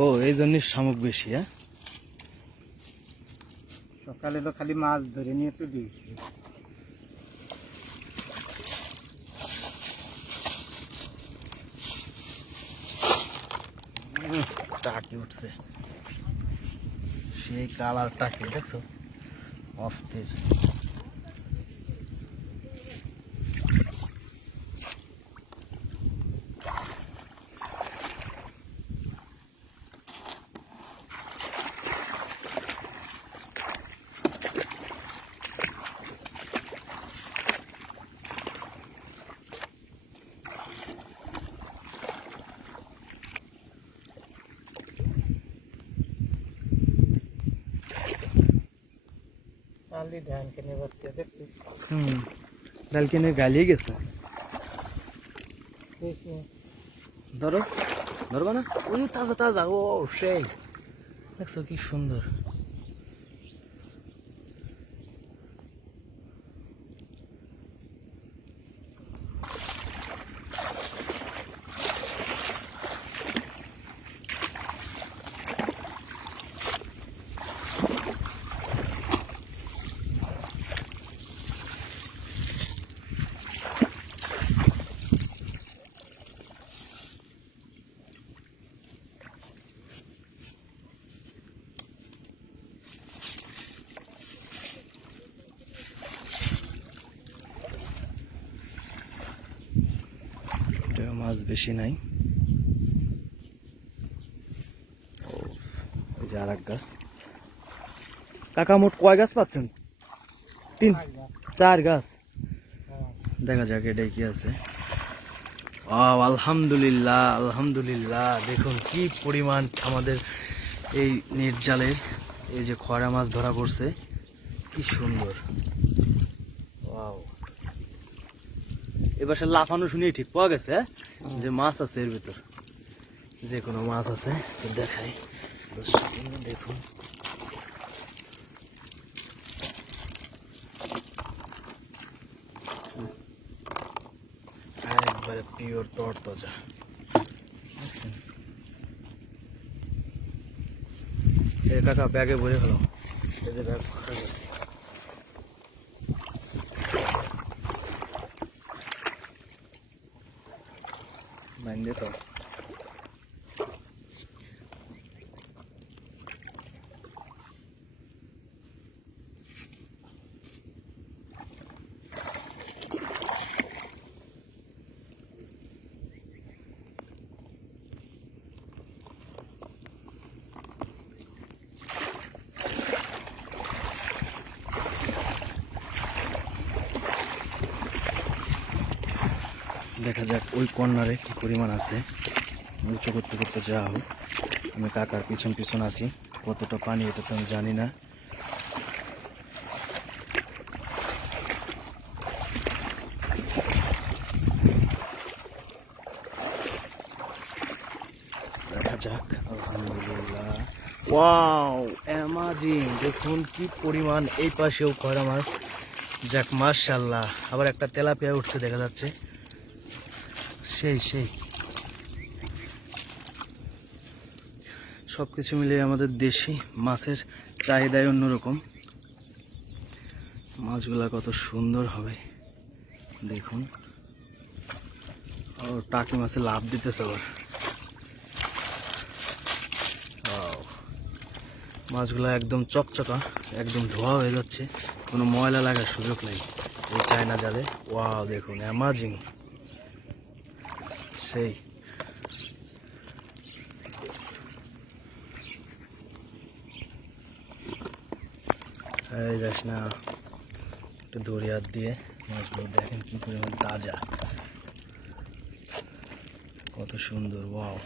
ও এই জন্যই শামুক বেশি। হ্যাঁ, সকালে তো খালি মাছ ধরে নিয়ে চলে গেছি। টাকি উঠছে, সেই কালার টাকি দেখছো, অস্থির। ডাল কিনে গালিয়ে গেছে। ধরো, ধরবা না? ওই তাজা তাজা, ও সেই দেখছো কি সুন্দর। মাছ বেশি নাই। ওই যে আর এক গাছ। কাকা মোট কয় গাছ পাচ্ছেন? 3-4 গাছ। দেখা যাক এটা কি আছে। আলহামদুলিল্লাহ, আলহামদুলিল্লাহ। দেখুন কি পরিমাণ আমাদের এই নেট জালে এই যে খয়রা মাছ ধরা পড়ছে, কি সুন্দর। এবার লাফানো শুনেই ঠিক পাওয়া গেছে যে মাছ আছে এর ভিতর, যে কোনো মাছ আছে। তো দেখাই, দেখুন একবারে পিওর তরতাজা। এই কাকা ব্যাগে ভরে ফেলো, এই যে ব্যাগ ফাঁকা করছি। বাইন্দে তো দেখা যাক ওই কর্নারে কি পরিমাণ আছে। উঁচু করতে করতে যাওয়া হোক। আমি কাকার পিছন পিছন আছি, কতটা পানি এটা তো আমি জানি না। দেখা যাক। আলহামদুলিল্লাহ, ওয়াও অ্যামাজিং। দেখুন কি পরিমাণ, এই পাশেও খয়রা মাছ। যাক মাশাআল্লাহ, আবার একটা তেলাপিয়া উঠছে দেখা যাচ্ছে। সেই সেই সবকিছু মিলিয়ে আমাদের দেশি মাছের চাহিদাই অন্যরকম। মাছগুলা কত সুন্দর হবে দেখুন। ও টাকি মাছে লাভ দিতেছে আবার। মাছগুলা একদম চকচকা, একদম ধোয়া হয়ে যাচ্ছে, কোনো ময়লা লাগার সুযোগ নেই এই চায়না জালে। ওয়াও দেখুন অ্যামাজিং, সেই। এই যাস না, একটু দড়ি হাত দিয়ে মাছগুলো দেখেন কি পরিমাণ তাজা, কত সুন্দর। ওয়াও।